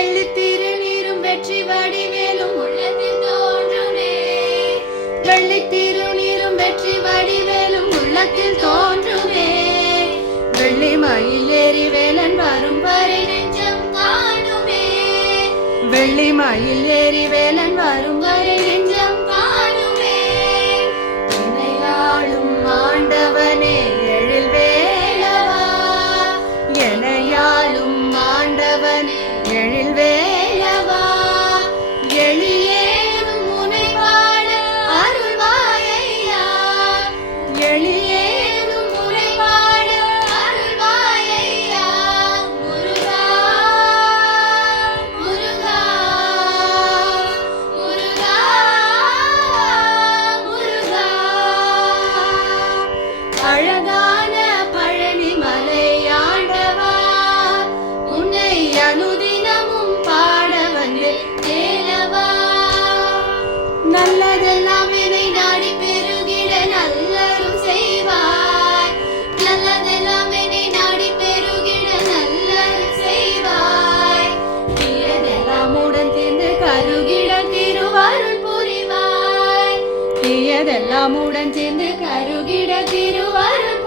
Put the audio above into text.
வெள்ளி திருநீரும் வெற்றி வடிவேலும் உள்ளத்தில் தோன்றுமே. வெள்ளி திருநீரும் வெற்றி வடிவேலும் உள்ளத்தில் தோன்றுமே. வெள்ளி மயில் ஏறி வேலன் வரும் வரை நெஞ்சம் காணுமே. வெள்ளி மயில் ஏறி வேலன் வரும் வரை நெஞ்சம் காணுமே. இணையாளும் ஆண்டவனே எழில் வேலவா, எனையாளும் ஆண்டவனே எழில் வேலவா, எளியேனும் உனை பாட அருள்வாயையா. எளியேனும் உனை பாட அருள்வாயையா. முருகா முருகா முருகா முருகா. அழகான பழனி மலை ஆண்டவா, உன்னை அனுதினமும் பாட வந்து தேனவா. நல்லதெல்லாம் என்னை நாடி பெருகிட நல்லரும் செய்வாய். நல்லதெல்லாம் என்னை நாடி பெருகிட நல்லரும் செய்வாய். தீயதெல்லாம் உடன் தீர்ந்து கருகிட திருவருள் புரிவாய். தீயதெல்லாம் உடன் சேர்ந்து கருகிட திருவருள்